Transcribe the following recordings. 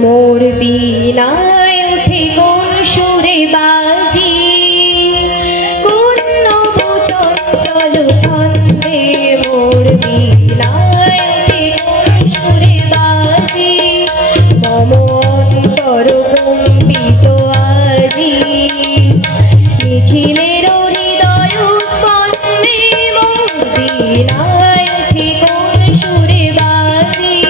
মোর বীণায় উঠে কোন সুরে বাজি, কোন নব চঞ্চল ছন্দে মোর বীণায় উঠে কোন সুরে বাজি, মম অন্তর কম্পিত আজি, নিখিলের হৃদয় স্পন্দে মোর বীণায় উঠে কোন সুরে বাজি।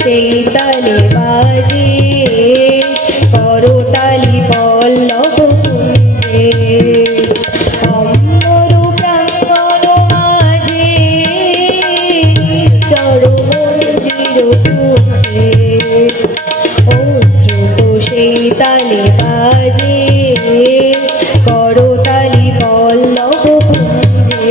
সেই তালে বাজে করতালি পল্লব কুঞ্জে, অম্বর প্রাঙ্গণ মাঝে ঈশ্বর মন্দির কুঞ্জে, অশ্রুত সেই তালে বাজে করতালি পল্লব কুঞ্জে।